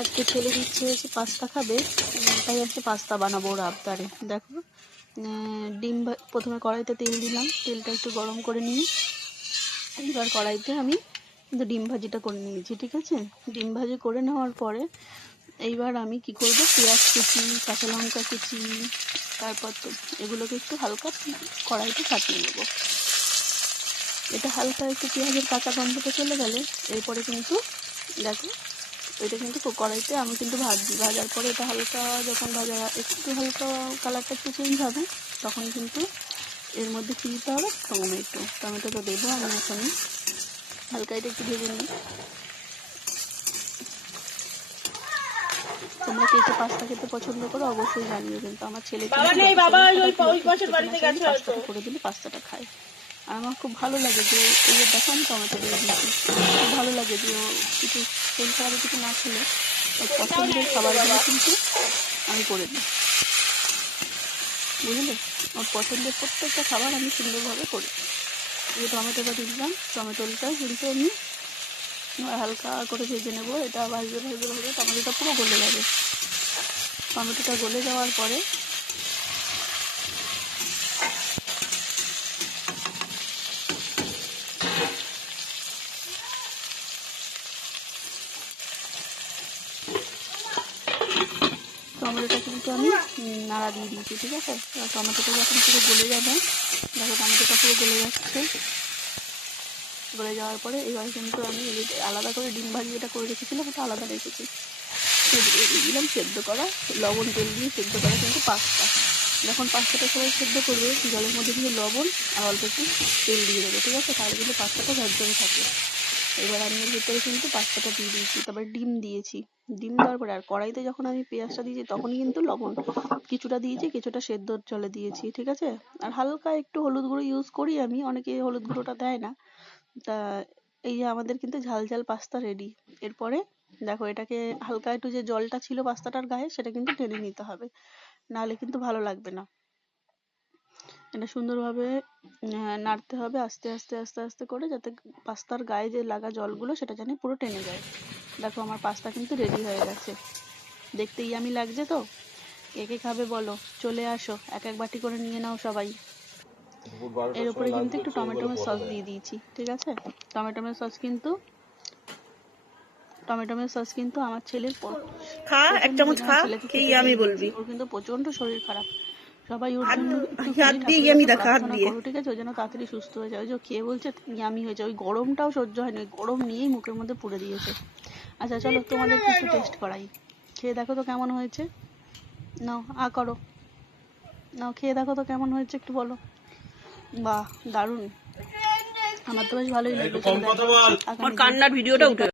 আজকে ছেলে দিচ্ছে হচ্ছে পাস্তা খাবে, তাই আজকে পাস্তা বানাবো ওর আবদারে। দেখো ডিম প্রথমে কড়াইতে তেল দিলাম, তেলটা একটু গরম করে নিয়ে এবার কড়াইতে আমি কিন্তু ডিম ভাজিটা করে নিয়েছি। ঠিক আছে, ডিম ভাজি করে নেওয়ার পরে এইবার আমি কি করব, পেঁয়াজ কুচি, কাঁচা লঙ্কা কুচি, তারপর তো এগুলোকে একটু হালকা কড়াইতে ফাটিয়ে নেবো। এটা হালকা একটু পেঁয়াজের কাঁচা গন্ধটা চলে গেলে এরপরে কিন্তু দেখো এটা কিন্তু কড়াইতে আমি কিন্তু ভাজছি। ভাজার পরে এটা হালকা যখন ভাজা একটু হালকা কালারটা একটু চেঞ্জ হবে, তখন কিন্তু এর মধ্যে কী দিতে হবে, টমেটোটা দেবো আমি এখনই। হালকা এটা একটু ভেজে নিই। তোমরা কে কে পাস্তা খেতে পছন্দ করো অবশ্যই জানিও, কিন্তু আমার ছেলে পাস্তাটা করে দিলে পাস্তাটা খায়। আর আমার খুব ভালো লাগে যে এই দেখো আমি টমেটো দিয়ে দিয়েছি, খুব ভালো লাগে যে ও কিছু তেল খাবারের কিছু না খেলে ওর পছন্দের খাবারগুলো কিন্তু আমি করে দিই, বুঝলে? ওর পছন্দের প্রত্যেকটা খাবার আমি সুন্দরভাবে করি। এই টমেটোটা দিলাম, টমেটোটা কিন্তু আমি হালকা করে ভেজে নেবো। এটা ভাজতে ভাজতে ভাজতে টমেটোটা পুরো গলে যাবে। টমেটোটা গলে যাওয়ার পরে টমেটোটা কিন্তু আমি নাড়া দিয়ে দিয়েছি। ঠিক আছে, টমেটোটা যখন পুরো গলে যাবে, দেখো টমেটোটা পুরো গলে যাচ্ছে। গলে যাওয়ার পরে এবার কিন্তু আমি আলাদা করে ডিম ভাজি যেটা করে রেখেছিলাম ওটা আলাদা রেখেছি, দিয়ে দিলাম সেদ্ধ করা, লবণ তেল দিয়ে সেদ্ধ করা কিন্তু পাস্তা। যখন পাস্তাটা সবাই সেদ্ধ করবে জলের মধ্যে কিন্তু লবণ আর অল্প একটু তেল দিয়ে দেবে। ঠিক আছে, তাহলে কিন্তু পাস্তাটা ঝরঝরে থাকে। এবার আমি এর ভিতরে কিন্তু পাস্তাটা দিয়ে দিয়েছি, তারপরে ডিম দিয়েছি। ডিম দেওয়ার পরে আর কড়াইতে যখন আমি পেঁয়াজটা দিয়েছি তখনই কিন্তু লবণ কিছুটা দিয়েছি, কিছুটা সেদ্ধ জলে দিয়েছি। ঠিক আছে, আর হালকা একটু হলুদ গুঁড়ো ইউজ করি আমি, অনেকে হলুদ গুঁড়োটা দেয় না। তা এই যে আমাদের কিন্তু ঝাল ঝাল পাস্তা রেডি। এরপরে দেখো এটাকে হালকা একটু যে জলটা ছিল পাস্তাটার গায়ে সেটা কিন্তু টেনে নিতে হবে, নাহলে কিন্তু ভালো লাগবে না। এটা সুন্দরভাবে নাড়তে হবে আস্তে আস্তে আস্তে আস্তে করে, যাতে পাস্তার গায়ে যে লাগা জলগুলো সেটা যেন পুরো টেনে যায়। দেখো আমার পাস্তা কিন্তু রেডি হয়ে গেছে, দেখতে ইয়ামি লাগছে তো। কে কে খাবে বলো, চলে আসো, এক এক বাটি করে নিয়ে নাও সবাই। এর উপরে কিন্তু একটু টমেটো সস দিয়ে দিয়েছি। ঠিক আছে, টমেটো সস কিন্তু আমার ছেলের খা, এক চামচ খা, খেয়ে আমি বলবি। ওর কিন্তু প্রচন্ড শরীর খারাপ। সবাই ওর জন্য একটু প্রার্থনা করো। ঠিক আছে, ওই জন্য তাড়াতাড়ি সুস্থ হয়ে যায়। ওই যে খেয়ে বলছে ইয়ামি হয়েছে, ওই গরমটাও সহ্য হয়নি, ওই গরম নিয়েই মুখের মধ্যে পুড়ে দিয়েছে। আচ্ছা চলো তোমাদের কিছু টেস্ট করাই, খেয়ে দেখো তো কেমন হয়েছে। নাও করো, নাও খেয়ে দেখো তো কেমন হয়েছে, একটু বলো। বাহ দারুণ, আমার তো বেশ ভালোই লেগেছে। কান্নার ভিডিওটা উঠে